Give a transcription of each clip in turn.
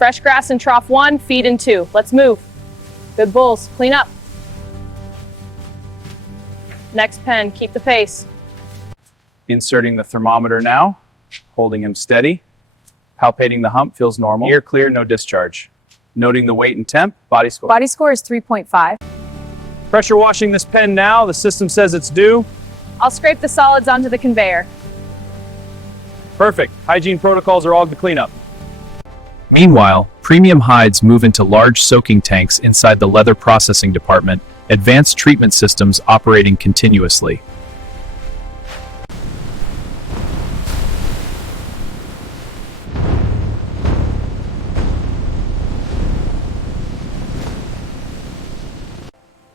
Fresh grass in trough 1, feed in 2. Let's move. Good bulls, clean up. Next pen, keep the pace. Inserting the thermometer now, holding him steady. Palpating the hump feels normal. Ear clear, no discharge. Noting the weight and temp, body score. Body score is 3.5. Pressure washing this pen now. The system says it's due. I'll scrape the solids onto the conveyor. Perfect. Hygiene protocols are all to clean up. Meanwhile, premium hides move into large soaking tanks inside the leather processing department, advanced treatment systems operating continuously.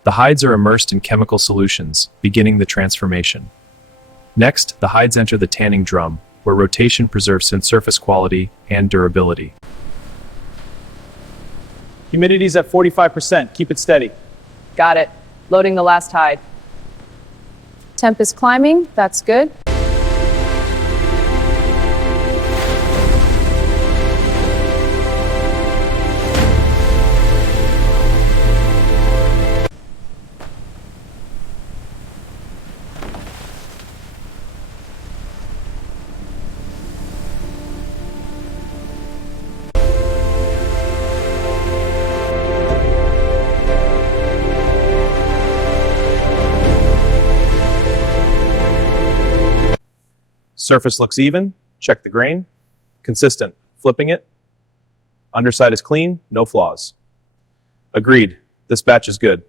The hides are immersed in chemical solutions, beginning the transformation. Next, the hides enter the tanning drum, where rotation preserves surface quality and durability. Humidity's at 45%. Keep it steady. Got it. Loading the last hide. Temp is climbing. That's good. Surface looks even. Check the grain. Consistent. Flipping it. Underside is clean. No flaws. Agreed. This batch is good.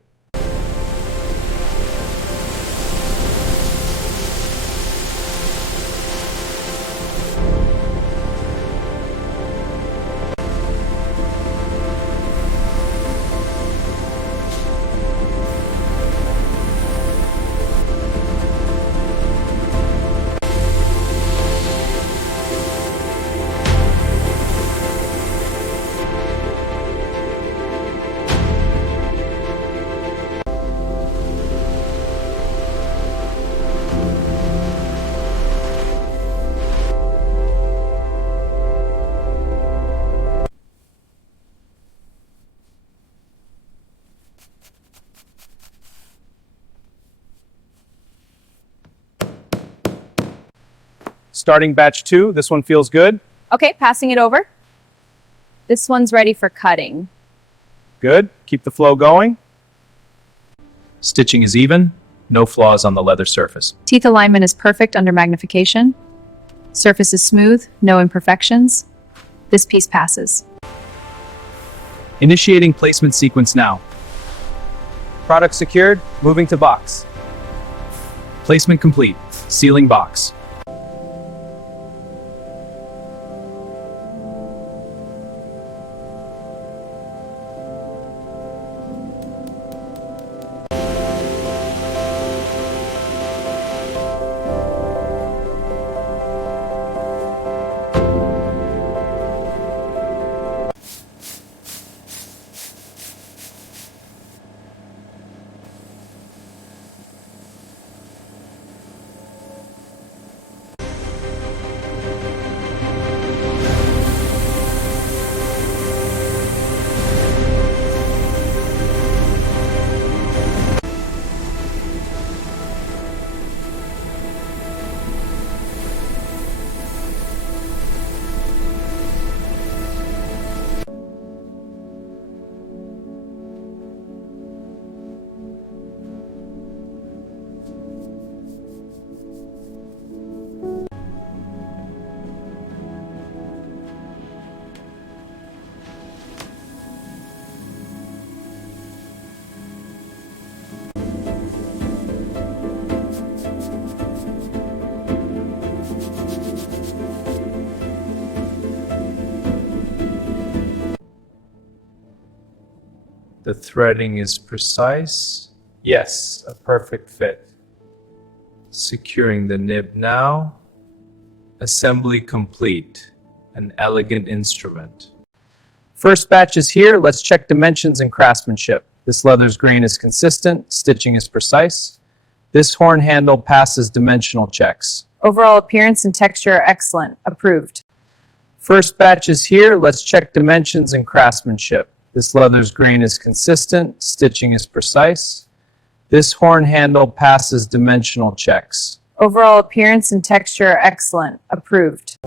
Starting batch 2. This one feels good. Okay, passing it over. This one's ready for cutting. Good. Keep the flow going. Stitching is even, no flaws on the leather surface. Teeth alignment is perfect under magnification. Surface is smooth, no imperfections. This piece passes. Initiating placement sequence now. Product secured. Moving to box. Placement complete. Sealing box. The threading is precise. Yes, a perfect fit. Securing the nib now. Assembly complete. An elegant instrument. First batch is here. Let's check dimensions and craftsmanship. This leather's grain is consistent. Stitching is precise. This horn handle passes dimensional checks. Overall appearance and texture are excellent. Approved. First batch is here. Let's check dimensions and craftsmanship. This leather's grain is consistent, stitching is precise. This horn handle passes dimensional checks. Overall appearance and texture are excellent. Approved.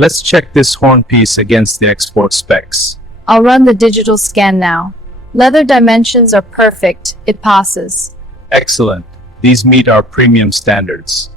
Let's check this horn piece against the export specs. I'll run the digital scan now. Leather dimensions are perfect. It passes. Excellent. These meet our premium standards.